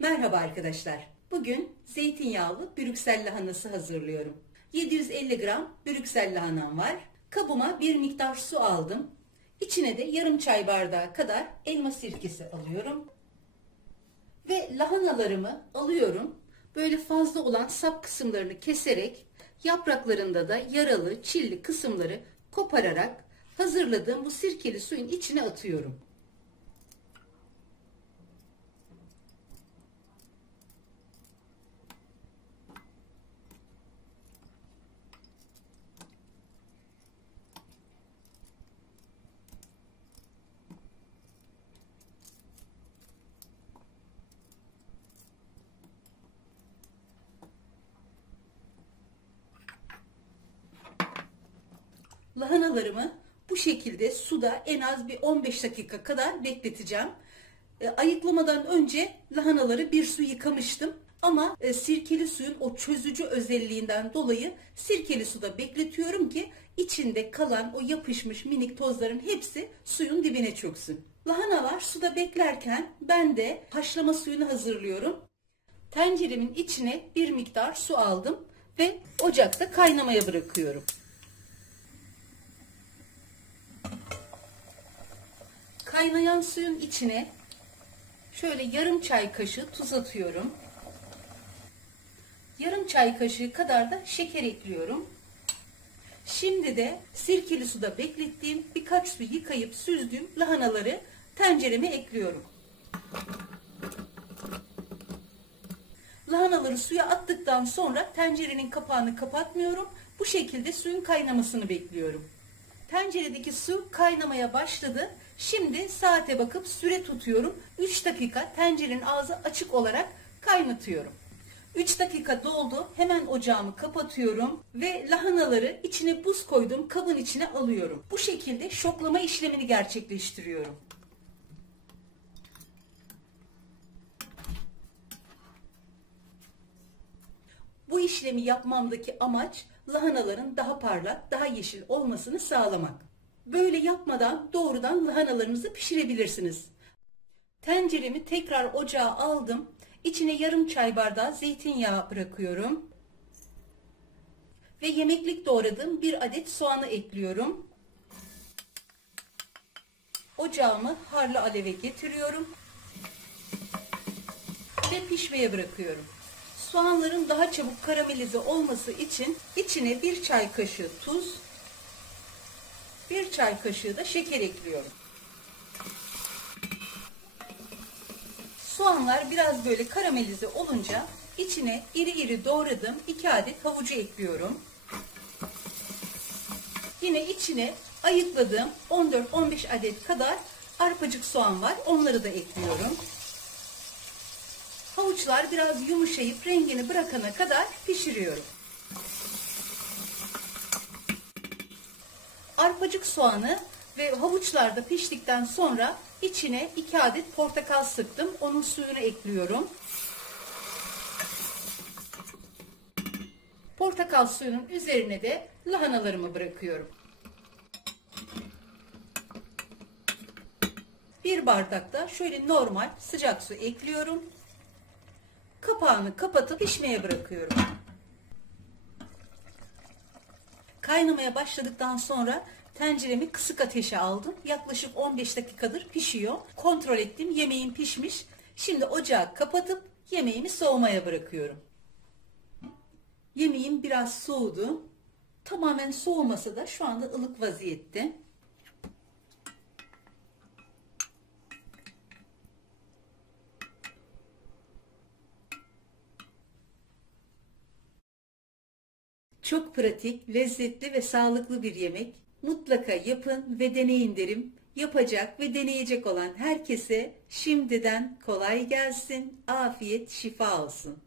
Merhaba arkadaşlar. Bugün zeytinyağlı Brüksel lahanası hazırlıyorum. 750 gram Brüksel lahanam var. Kabıma bir miktar su aldım. İçine de yarım çay bardağı kadar elma sirkesi alıyorum. Ve lahanalarımı alıyorum. Böyle fazla olan sap kısımlarını keserek, yapraklarında da yaralı, çilli kısımları kopararak hazırladığım bu sirkeli suyun içine atıyorum. Lahanalarımı bu şekilde suda en az bir 15 dakika kadar bekleteceğim. Ayıklamadan önce lahanaları bir su yıkamıştım. Ama sirkeli suyun o çözücü özelliğinden dolayı sirkeli suda bekletiyorum ki içinde kalan o yapışmış minik tozların hepsi suyun dibine çöksün. Lahanalar suda beklerken ben de haşlama suyunu hazırlıyorum. Tenceremin içine bir miktar su aldım ve ocakta kaynamaya bırakıyorum. Kaynayan suyun içine şöyle yarım çay kaşığı tuz atıyorum. Yarım çay kaşığı kadar da şeker ekliyorum. Şimdi de sirkeli suda beklettiğim, birkaç su yıkayıp süzdüğüm lahanaları tencereme ekliyorum. Lahanaları suya attıktan sonra tencerenin kapağını kapatmıyorum. Bu şekilde suyun kaynamasını bekliyorum. Tenceredeki su kaynamaya başladı. Şimdi saate bakıp süre tutuyorum. 3 dakika tencerenin ağzı açık olarak kaynatıyorum. 3 dakika doldu. Hemen ocağımı kapatıyorum ve lahanaları içine buz koyduğum kabın içine alıyorum. Bu şekilde şoklama işlemini gerçekleştiriyorum. Bu işlemi yapmamdaki amaç lahanaların daha parlak, daha yeşil olmasını sağlamak. Böyle yapmadan doğrudan lahanalarınızı pişirebilirsiniz. Tenceremi tekrar ocağa aldım. İçine yarım çay bardağı zeytinyağı bırakıyorum. Ve yemeklik doğradığım bir adet soğanı ekliyorum. Ocağımı harlı aleve getiriyorum. Ve pişmeye bırakıyorum. Soğanların daha çabuk karamelize olması için içine bir çay kaşığı tuz, bir çay kaşığı da şeker ekliyorum. Soğanlar biraz böyle karamelize olunca içine iri iri doğradığım 2 adet havucu ekliyorum. Yine içine ayıkladığım 14-15 adet kadar arpacık soğan var. Onları da ekliyorum. Havuçlar biraz yumuşayıp rengini bırakana kadar pişiriyorum. Arpacık soğanı ve havuçlar da piştikten sonra içine 2 adet portakal sıktım. Onun suyunu ekliyorum. Portakal suyunun üzerine de lahanalarımı bırakıyorum. Bir bardakta şöyle normal sıcak su ekliyorum. Kapağını kapatıp pişmeye bırakıyorum. Kaynamaya başladıktan sonra tenceremi kısık ateşe aldım. Yaklaşık 15 dakikadır pişiyor. Kontrol ettim, yemeğim pişmiş. Şimdi ocağı kapatıp yemeğimi soğumaya bırakıyorum. Yemeğim biraz soğudu. Tamamen soğumasa da şu anda ılık vaziyette. Çok pratik, lezzetli ve sağlıklı bir yemek. Mutlaka yapın ve deneyin derim. Yapacak ve deneyecek olan herkese şimdiden kolay gelsin, afiyet, şifa olsun.